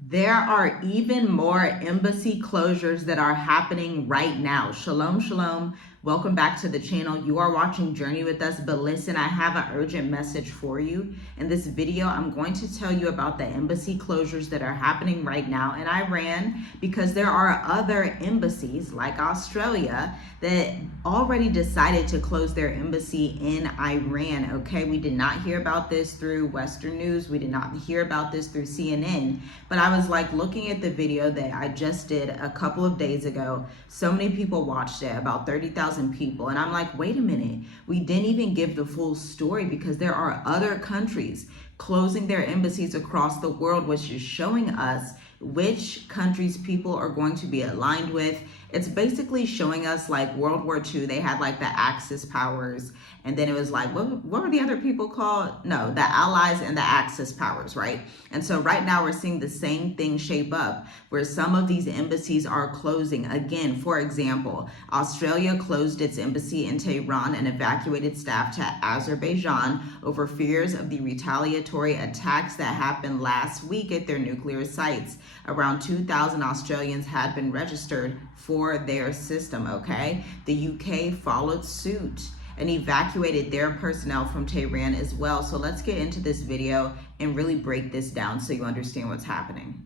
There are even more embassy closures that are happening right now. Shalom, shalom. Welcome back to the channel. You are watching Journey with Us, but listen, I have an urgent message for you. In this video, I'm going to tell you about the embassy closures that are happening right now in Iran, because there are other embassies like Australia that already decided to close their embassy in Iran. Okay, we did not hear about this through Western news. We did not hear about this through CNN, but I was like looking at the video that I just did a couple of days ago. So many people watched it, about 30,000 people. And I'm like, wait a minute, we didn't even give the full story, because there are other countries closing their embassies across the world, which is showing us which countries people are going to be aligned with. It's basically showing us like World War II, they had like the Axis powers, and then it was like, what were the other people called? No, the Allies and the Axis powers, right? And so right now we're seeing the same thing shape up, where some of these embassies are closing. Again, for example, Australia closed its embassy in Tehran and evacuated staff to Azerbaijan over fears of the retaliatory attacks that happened last week at their nuclear sites. Around 2,000 Australians had been registered for their system, okay? The UK followed suit and evacuated their personnel from Tehran as well. So let's get into this video and really break this down so you understand what's happening.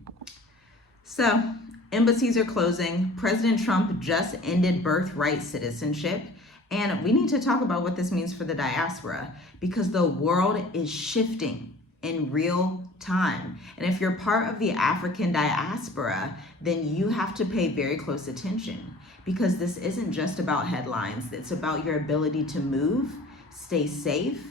So, embassies are closing. President Trump just ended birthright citizenship. And we need to talk about what this means for the diaspora, because the world is shifting in real time. And if you're part of the African diaspora, then you have to pay very close attention, because this isn't just about headlines. It's about your ability to move, stay safe,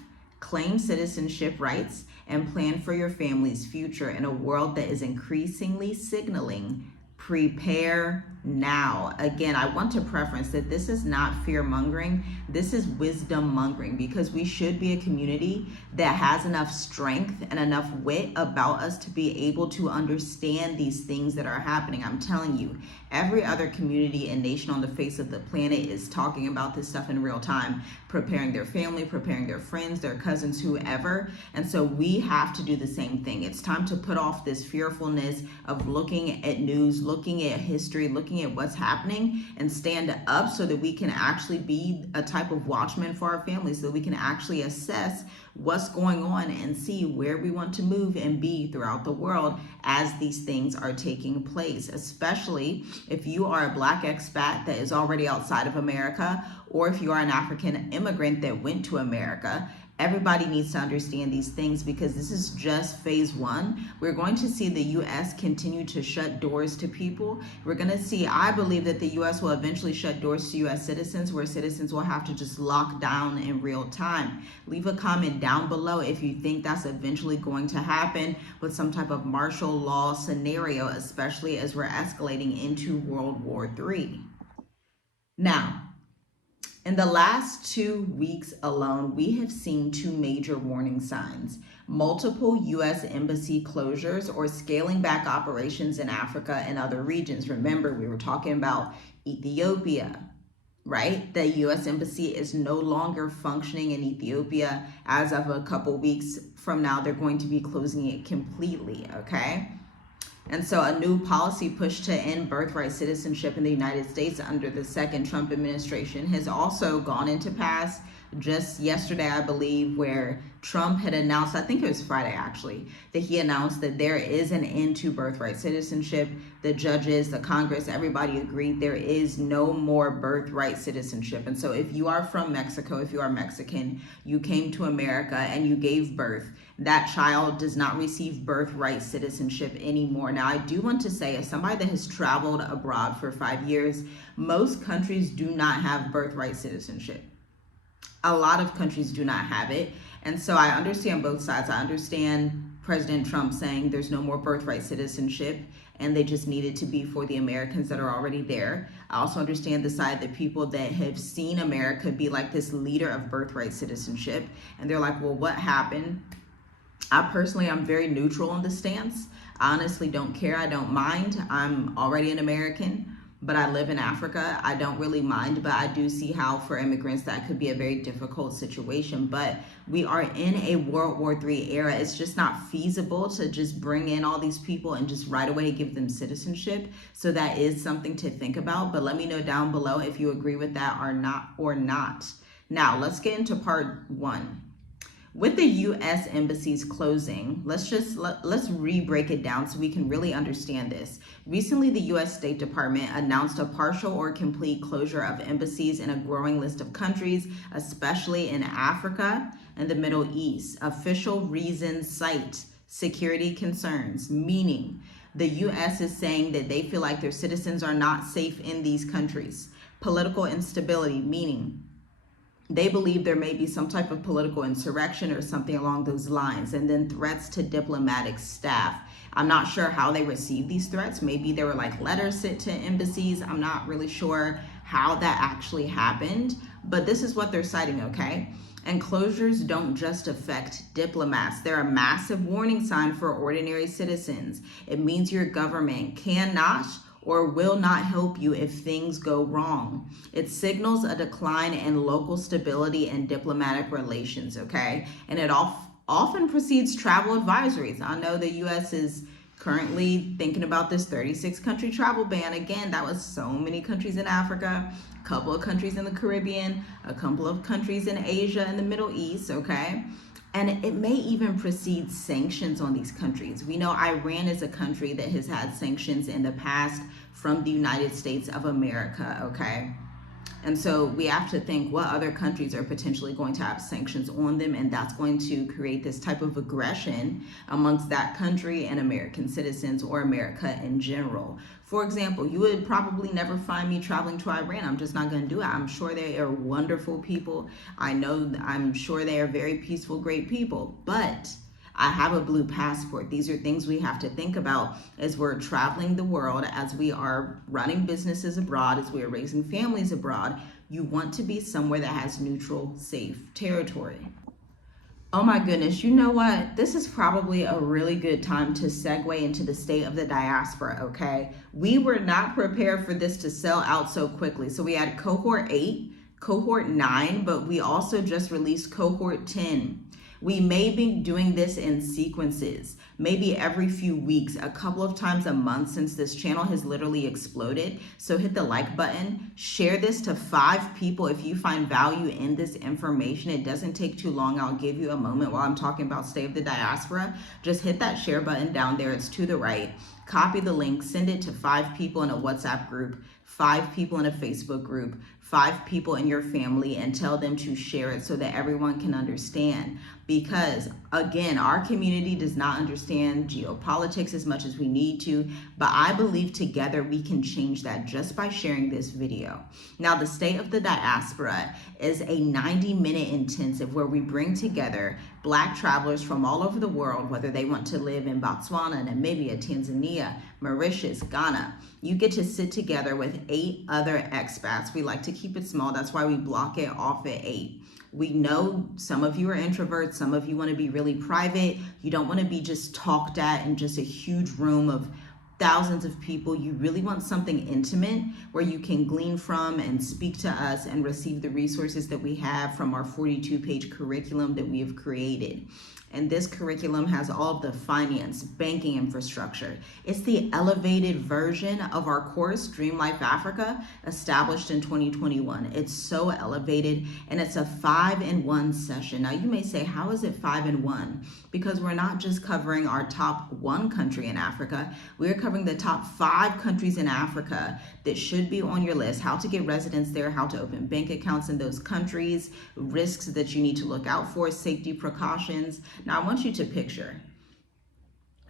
claim citizenship rights, and plan for your family's future in a world that is increasingly signaling prepare now. Again, I want to preference that this is not fear mongering. This is wisdom mongering, because we should be a community that has enough strength and enough wit about us to be able to understand these things that are happening. I'm telling you, every other community and nation on the face of the planet is talking about this stuff in real time, preparing their family, preparing their friends, their cousins, whoever. And so we have to do the same thing. It's time to put off this fearfulness of looking at news, looking at history, looking at what's happening, and stand up so that we can actually be a type of watchman for our families, so that we can actually assess what's going on and see where we want to move and be throughout the world as these things are taking place, especially if you are a Black expat that is already outside of America, or if you are an African immigrant that went to America. Everybody needs to understand these things, because this is just phase one. We're going to see the U.S. continue to shut doors to people. We're going to see, I believe that the U.S. will eventually shut doors to U.S. citizens, where citizens will have to just lock down in real time. Leave a comment down below if you think that's eventually going to happen with some type of martial law scenario, especially as we're escalating into World War III. Now, in the last 2 weeks alone, we have seen two major warning signs: multiple U.S. embassy closures or scaling back operations in Africa and other regions. Remember, we were talking about Ethiopia, right? The U.S. embassy is no longer functioning in Ethiopia. As of a couple weeks from now, they're going to be closing it completely, okay? And so a new policy push to end birthright citizenship in the United States under the second Trump administration has also gone into pass. Just yesterday, I believe, where Trump had announced, I think it was Friday actually, that he announced that there is an end to birthright citizenship. The judges, the Congress, everybody agreed there is no more birthright citizenship. And so if you are from Mexico, if you are Mexican, you came to America and you gave birth, that child does not receive birthright citizenship anymore. Now, I do want to say, as somebody that has traveled abroad for 5 years, most countries do not have birthright citizenship. A lot of countries do not have it. And so I understand both sides. I understand President Trump saying there's no more birthright citizenship and they just need it to be for the Americans that are already there. I also understand the side that people that have seen America be like this leader of birthright citizenship, and they're like, well, what happened? I personally, I'm very neutral on this stance. I honestly don't care. I don't mind. I'm already an American. but I live in Africa. I don't really mind, but I do see how for immigrants that could be a very difficult situation. But we are in a World War III era. It's just not feasible to just bring in all these people and just right away give them citizenship. So that is something to think about. But let me know down below if you agree with that or not. Now, let's get into part one. With the U.S. embassies closing, let's re-break it down so we can really understand this. Recently, the U.S. State Department announced a partial or complete closure of embassies in a growing list of countries, especially in Africa and the Middle East. Official reasons cite security concerns, meaning the U.S. is saying that they feel like their citizens are not safe in these countries. Political instability, meaning they believe there may be some type of political insurrection or something along those lines. And then threats to diplomatic staff. I'm not sure how they received these threats. Maybe there were like letters sent to embassies. I'm not really sure how that actually happened, but this is what they're citing, okay? And closures don't just affect diplomats. They're a massive warning sign for ordinary citizens. It means your government cannot or will not help you if things go wrong. It signals a decline in local stability and diplomatic relations, okay? And it often precedes travel advisories. I know the U.S. is currently thinking about this 36-country travel ban. Again, that was so many countries in Africa, a couple of countries in the Caribbean, a couple of countries in Asia and the Middle East, okay? And it may even precede sanctions on these countries. We know Iran is a country that has had sanctions in the past from the United States of America, okay? And so we have to think what other countries are potentially going to have sanctions on them, and that's going to create this type of aggression amongst that country and American citizens or America in general. For example, you would probably never find me traveling to Iran. I'm just not going to do it. I'm sure they are wonderful people. I'm sure they are very peaceful, great people, but I have a blue passport. These are things we have to think about as we're traveling the world, as we are running businesses abroad, as we are raising families abroad. You want to be somewhere that has neutral, safe territory. Oh my goodness, you know what? This is probably a really good time to segue into the state of the diaspora, okay? We were not prepared for this to sell out so quickly. So we had cohort 8, cohort 9, but we also just released cohort 10. We may be doing this in sequences, maybe every few weeks, a couple of times a month, since this channel has literally exploded. So hit the like button, share this to 5 people if you find value in this information. It doesn't take too long. I'll give you a moment while I'm talking about State of the Diaspora. Just hit that share button down there. It's to the right. Copy the link, send it to 5 people in a WhatsApp group, 5 people in a Facebook group, 5 people in your family, and tell them to share it so that everyone can understand. Because again, our community does not understand geopolitics as much as we need to, but I believe together we can change that just by sharing this video. Now, the State of the Diaspora is a 90-minute intensive where we bring together Black travelers from all over the world, whether they want to live in Botswana, Namibia, Tanzania, Mauritius, Ghana. You get to sit together with 8 other expats. We like to keep it small. That's why we block it off at 8. We know some of you are introverts. Some of you want to be really private. You don't want to be just talked at in just a huge room of thousands of people. You really want something intimate where you can glean from and speak to us and receive the resources that we have from our 42-page curriculum that we have created. And this curriculum has all of the finance, banking infrastructure. It's the elevated version of our course, Dream Life Africa, established in 2021. It's so elevated, and it's a 5-in-1 session. Now you may say, how is it 5-in-1? Because we're not just covering our top 1 country in Africa, we're covering the top 5 countries in Africa that should be on your list. How to get residence there, how to open bank accounts in those countries, risks that you need to look out for, safety precautions. Now, I want you to picture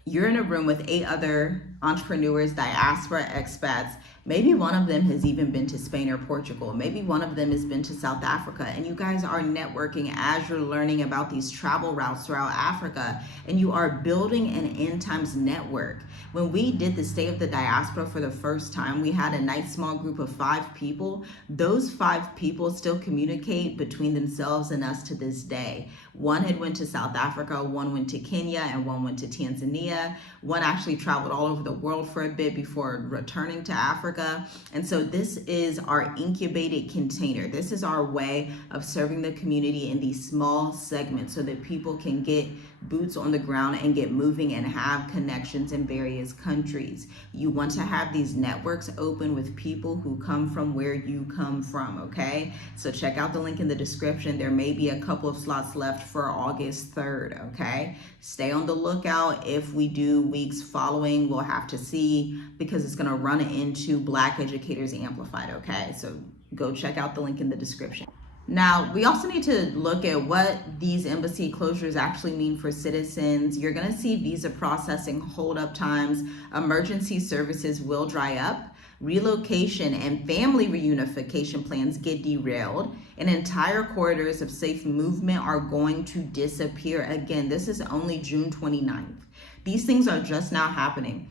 you're in a room with 8 other entrepreneurs, diaspora expats. Maybe one of them has even been to Spain or Portugal. Maybe one of them has been to South Africa, and you guys are networking as you're learning about these travel routes throughout Africa, and you are building an end times network. When we did the State of the Diaspora for the first time, we had a nice small group of 5 people. Those 5 people still communicate between themselves and us to this day. One had went to South Africa, one went to Kenya, and one went to Tanzania. Tanzania. One actually traveled all over the world for a bit before returning to Africa. And so this is our incubated container. This is our way of serving the community in these small segments so that people can get boots on the ground and get moving and have connections in various countries. You want to have these networks open with people who come from where you come from, okay? So check out the link in the description. There may be a couple of slots left for August 3rd, okay? Stay on the lookout. If we do weeks following, we'll have to see, because it's gonna run into Black Educators Amplified, okay? So go check out the link in the description. Now, we also need to look at what these embassy closures actually mean for citizens. You're going to see visa processing hold-up times. Emergency services will dry up. Relocation and family reunification plans get derailed. And entire corridors of safe movement are going to disappear. Again, this is only June 29th. These things are just now happening.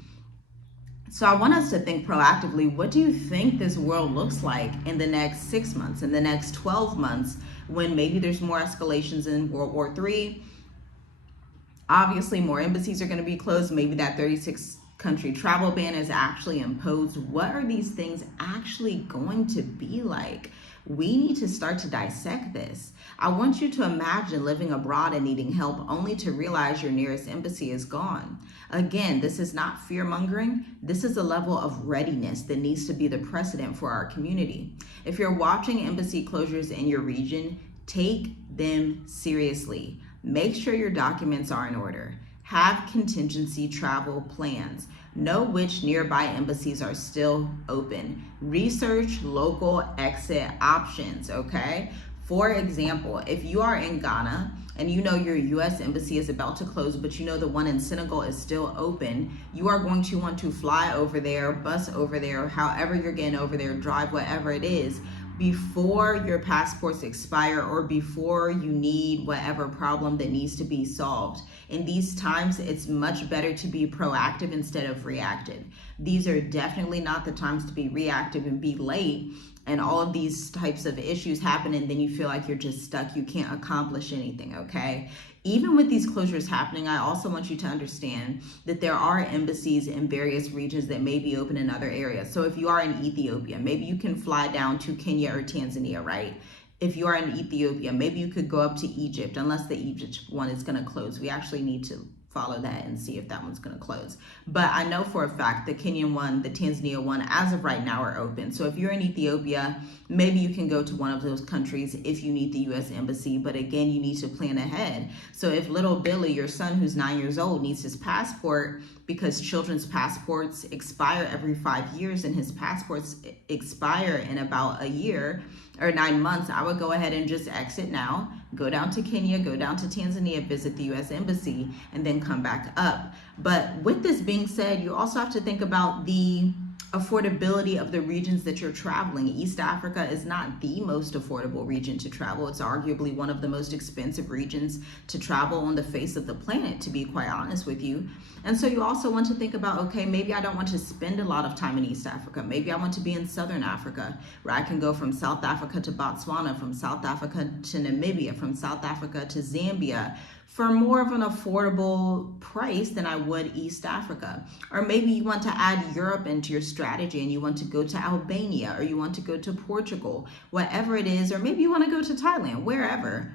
So I want us to think proactively. What do you think this world looks like in the next 6 months, in the next 12 months, when maybe there's more escalations in World War III? Obviously, more embassies are going to be closed. Maybe that 36 country travel ban is actually imposed. What are these things actually going to be like? We need to start to dissect this. I want you to imagine living abroad and needing help only to realize your nearest embassy is gone. Again, this is not fear-mongering. This is a level of readiness that needs to be the precedent for our community. If you're watching embassy closures in your region, take them seriously. Make sure your documents are in order. Have contingency travel plans. Know which nearby embassies are still open. Research local exit options, okay? For example, if you are in Ghana and you know your US embassy is about to close, but you know the one in Senegal is still open, you are going to want to fly over there, bus over there, however you're getting over there, drive, whatever it is, before your passports expire or before you need whatever problem that needs to be solved. In these times, it's much better to be proactive instead of reactive. These are definitely not the times to be reactive and be late, and all of these types of issues happen, and then you feel like you're just stuck. You can't accomplish anything, okay? Even with these closures happening, I also want you to understand that there are embassies in various regions that may be open in other areas. So if you are in Ethiopia, maybe you can fly down to Kenya or Tanzania, right? If you are in Ethiopia, maybe you could go up to Egypt, unless the Egypt one is going to close. We actually need to follow that and see if that one's going to close. But I know for a fact the Kenyan one, the Tanzania one, as of right now are open. So if you're in Ethiopia, maybe you can go to one of those countries if you need the U.S. Embassy. But again, you need to plan ahead. So if little Billy, your son who's 9 years old, needs his passport, because children's passports expire every 5 years and his passports expire in about a year or 9 months, I would go ahead and just exit now, go down to Kenya, go down to Tanzania, visit the U.S. Embassy, and then come back up. But with this being said, you also have to think about the affordability of the regions that you're traveling. East Africa is not the most affordable region to travel. It's arguably one of the most expensive regions to travel on the face of the planet, to be quite honest with you. And so you also want to think about, okay, maybe I don't want to spend a lot of time in East Africa. Maybe I want to be in Southern Africa, where I can go from South Africa to Botswana, from South Africa to Namibia, from South Africa to Zambia, for more of an affordable price than I would East Africa. Or maybe you want to add Europe into your strategy and you want to go to Albania, or you want to go to Portugal, whatever it is, or maybe you want to go to Thailand, wherever.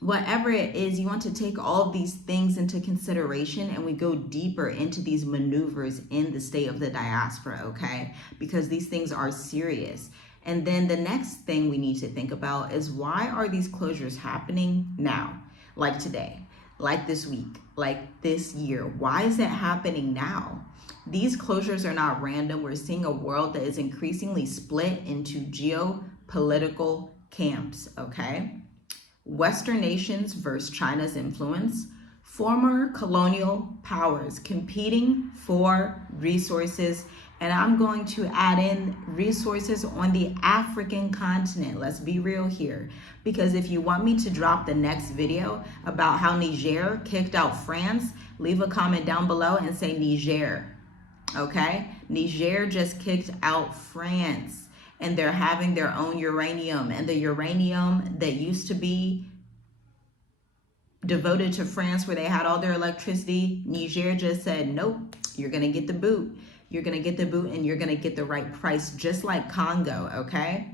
Whatever it is, you want to take all of these things into consideration, and we go deeper into these maneuvers in the state of the diaspora, okay? Because these things are serious. And then the next thing we need to think about is, why are these closures happening now? Like today, like this week, like this year? Why is it happening now? These closures are not random. We're seeing a world that is increasingly split into geopolitical camps, okay? Western nations versus China's influence, former colonial powers competing for resources, and I'm going to add in resources on the African continent. Let's be real here, because if you want me to drop the next video about how Niger kicked out France, leave a comment down below and say Niger, okay? Niger just kicked out France, and they're having their own uranium, and the uranium that used to be devoted to France where they had all their electricity. Niger just said, nope, you're going to get the boot. You're going to get the boot and you're going to get the right price, just like Congo, okay?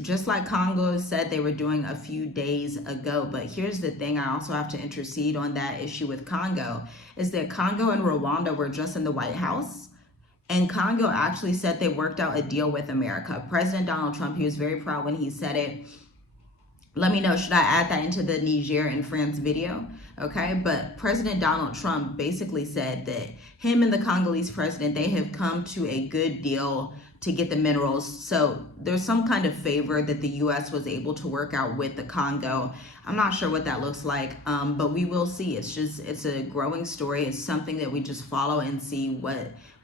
Just like Congo said they were doing a few days ago. But here's the thing, I also have to intercede on that issue with Congo, is that Congo and Rwanda were just in the White House. And Congo actually said they worked out a deal with America. President Donald Trump, he was very proud when he said it. Let me know, should I add that into the Niger and France video? Okay, but President Donald Trump basically said that him and the Congolese president, they have come to a good deal to get the minerals. So there's some kind of favor that the U.S. was able to work out with the Congo. I'm not sure what that looks like, but we will see. It's a growing story. It's something that we just follow and see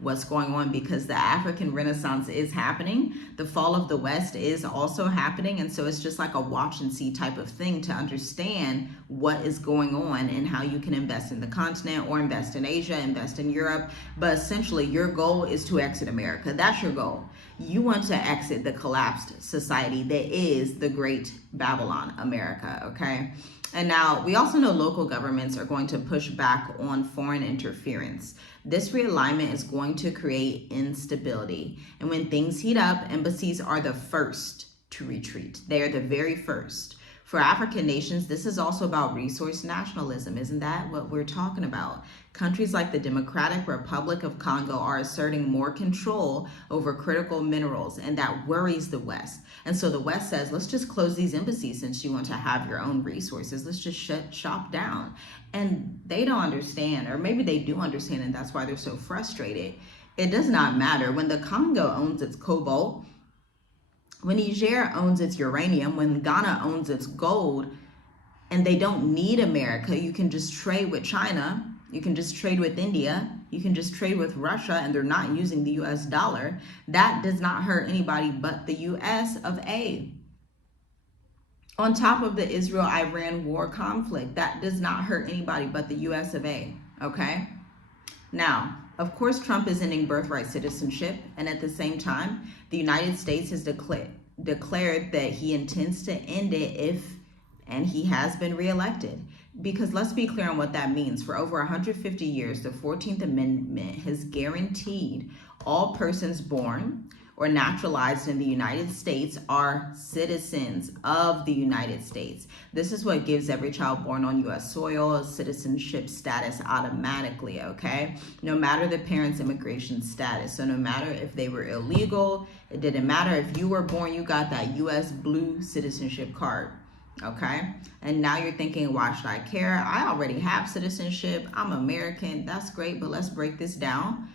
what's going on, because the African Renaissance is happening. The fall of the West is also happening. And so it's just like a watch and see type of thing to understand what is going on and how you can invest in the continent or invest in Asia, invest in Europe. But essentially your goal is to exit America. That's your goal. You want to exit the collapsed society that is the Great Babylon, America, okay? And now we also know local governments are going to push back on foreign interference. This realignment is going to create instability. And when things heat up, embassies are the first to retreat. They are the very first. For African nations, this is also about resource nationalism. Isn't that what we're talking about? Countries like the Democratic Republic of Congo are asserting more control over critical minerals, and that worries the West. And so the West says, let's just close these embassies since you want to have your own resources. Let's just shut shop down. And they don't understand, or maybe they do understand, and that's why they're so frustrated. It does not matter. When the Congo owns its cobalt, when Niger owns its uranium, when Ghana owns its gold, and they don't need America, you can just trade with China, you can just trade with India, you can just trade with Russia, and they're not using the US dollar. That does not hurt anybody but the US of A. On top of the Israel-Iran war conflict, that does not hurt anybody but the US of A, okay? Now, of course, Trump is ending birthright citizenship, and at the same time, the United States has declared that he intends to end it and he has been reelected. Because let's be clear on what that means. For over 150 years, the 14th Amendment has guaranteed all persons born or naturalized in the United States are citizens of the United States. This is what gives every child born on U.S. soil citizenship status automatically, okay? No matter the parents' immigration status. So no matter if they were illegal, it didn't matter. If you were born, you got that U.S. blue citizenship card, okay? And now you're thinking, why should I care? I already have citizenship. I'm American. That's great, but let's break this down.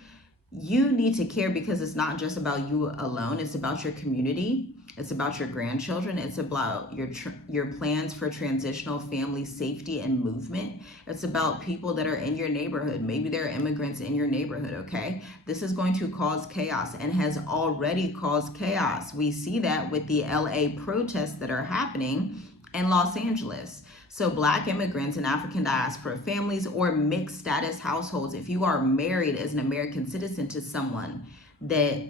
You need to care because it's not just about you alone. It's about your community. It's about your grandchildren. It's about your plans for transitional family safety and movement. It's about people that are in your neighborhood. Maybe there are immigrants in your neighborhood, okay? This is going to cause chaos and has already caused chaos. We see that with the LA protests that are happening in Los Angeles. So Black immigrants and African diaspora families or mixed status households, if you are married as an American citizen to someone that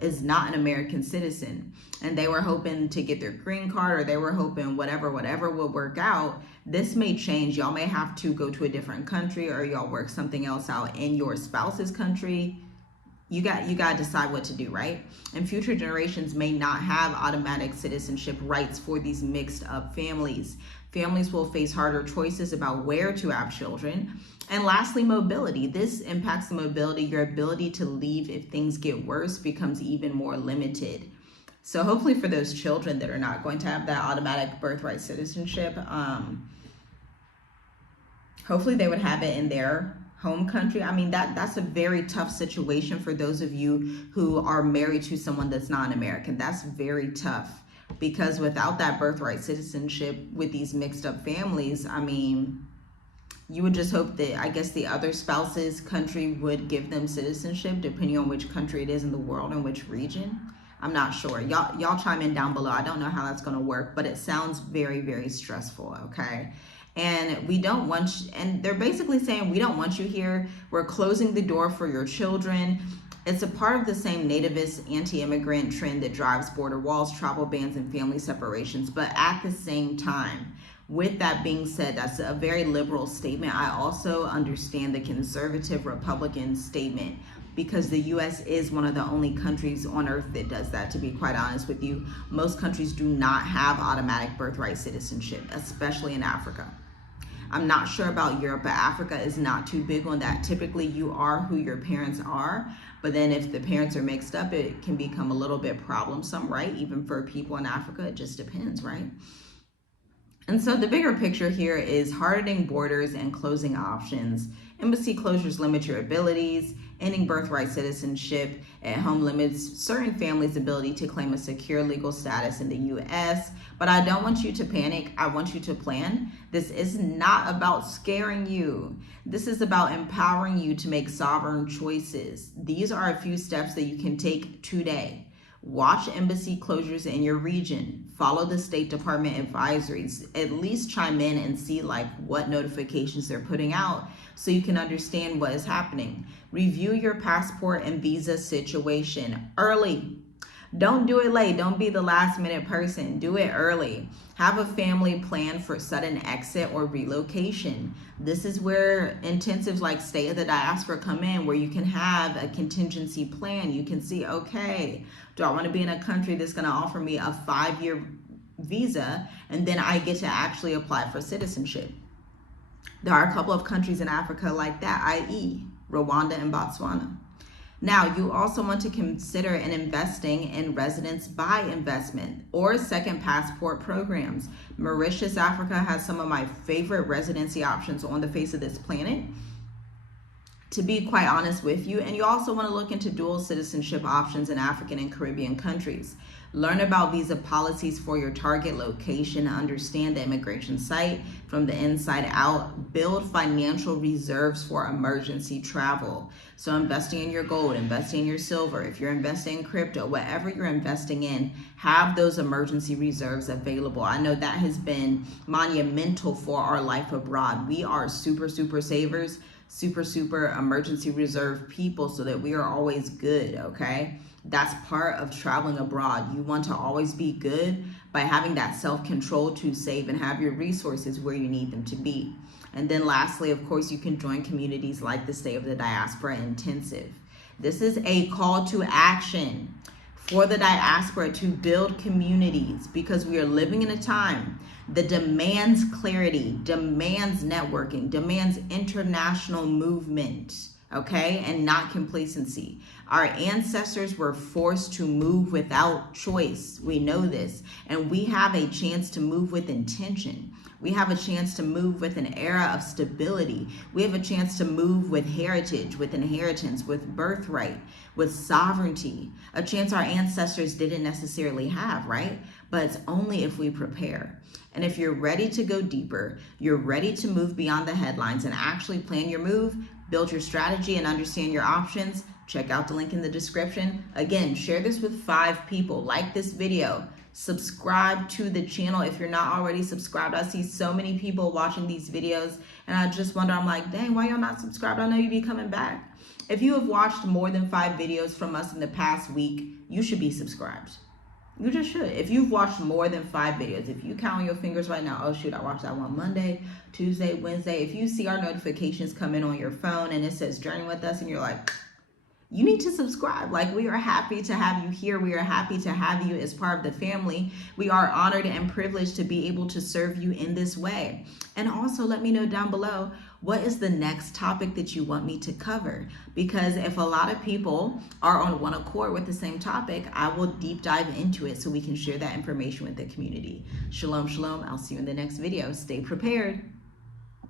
is not an American citizen and they were hoping to get their green card or they were hoping whatever will work out, this may change. Y'all may have to go to a different country or y'all work something else out in your spouse's country. You got to decide what to do, right? And future generations may not have automatic citizenship rights for these mixed up families. Families will face harder choices about where to have children. And lastly, mobility. This impacts the mobility. Your ability to leave if things get worse becomes even more limited. So hopefully for those children that are not going to have that automatic birthright citizenship, hopefully they would have it in their home country. I mean, that's a very tough situation for those of you who are married to someone that's not an American. That's very tough. Because without that birthright citizenship with these mixed up families, I mean, you would just hope that, I guess, the other spouse's country would give them citizenship, depending on which country it is in the world and which region. I'm not sure. Y'all chime in down below. I don't know how that's going to work, but it sounds very, very stressful, okay? And we don't want, and they're basically saying, we don't want you here. We're closing the door for your children. It's a part of the same nativist anti-immigrant trend that drives border walls, travel bans, and family separations. But at the same time, With that being said, that's a very liberal statement. I also understand the conservative Republican statement, because the US is one of the only countries on earth that does that, to be quite honest with you. Most countries do not have automatic birthright citizenship, especially in Africa. I'm not sure about Europe, but Africa is not too big on that. Typically, you are who your parents are, but then if the parents are mixed up, it can become a little bit problemsome, right? Even for people in Africa, it just depends, right? And so the bigger picture here is hardening borders and closing options. Embassy closures limit your abilities. Ending birthright citizenship at home limits certain families' ability to claim a secure legal status in the U.S. But I don't want you to panic. I want you to plan. This is not about scaring you. This is about empowering you to make sovereign choices. These are a few steps that you can take today. Watch embassy closures in your region. Follow the State Department advisories. At least chime in and see what notifications they're putting out so you can understand what is happening. Review your passport and visa situation early. Don't do it late. Don't be the last minute person. Do it early. Have a family plan for sudden exit or relocation. This is where intensives like Stay at the Diaspora come in, where you can have a contingency plan. You can see, okay, do I want to be in a country that's going to offer me a 5-year visa, and then I get to actually apply for citizenship? There are a couple of countries in Africa like that, i.e. Rwanda and Botswana. Now, you also want to consider investing in residence by investment or second passport programs. Mauritius, Africa has some of my favorite residency options on the face of this planet, to be quite honest with you. And you also want to look into dual citizenship options in African and Caribbean countries. Learn about visa policies for your target location, understand the immigration site from the inside out, build financial reserves for emergency travel. So investing in your gold, investing in your silver, if you're investing in crypto, whatever you're investing in, have those emergency reserves available. I know that has been monumental for our life abroad. We are super savers, super emergency reserve people, so that we are always good, okay? That's part of traveling abroad. You want to always be good by having that self-control to save and have your resources where you need them to be. And then lastly, of course, you can join communities like the Stay of the Diaspora Intensive. This is a call to action for the diaspora to build communities, because we are living in a time that demands clarity, demands networking, demands international movement, okay, and not complacency. Our ancestors were forced to move without choice. We know this, and we have a chance to move with intention. We have a chance to move with an era of stability. We have a chance to move with heritage, with inheritance, with birthright, with sovereignty, a chance our ancestors didn't necessarily have, right? But it's only if we prepare. And if you're ready to go deeper, you're ready to move beyond the headlines and actually plan your move, build your strategy, and understand your options, check out the link in the description. Again, share this with 5 people. Like this video. Subscribe to the channel if you're not already subscribed. I see so many people watching these videos, and I just wonder, I'm like, dang, why y'all not subscribed? I know you'd be coming back. If you have watched more than 5 videos from us in the past week, you should be subscribed. You just should. If you've watched more than 5 videos, if you count on your fingers right now, oh shoot, I watched that one Monday, Tuesday, Wednesday. If you see our notifications come in on your phone and it says journey with us, and you're like, you need to subscribe. Like, we are happy to have you here. We are happy to have you as part of the family. We are honored and privileged to be able to serve you in this way. And also let me know down below, what is the next topic that you want me to cover? Because if a lot of people are on one accord with the same topic, I will deep dive into it so we can share that information with the community. Shalom, shalom. I'll see you in the next video. Stay prepared.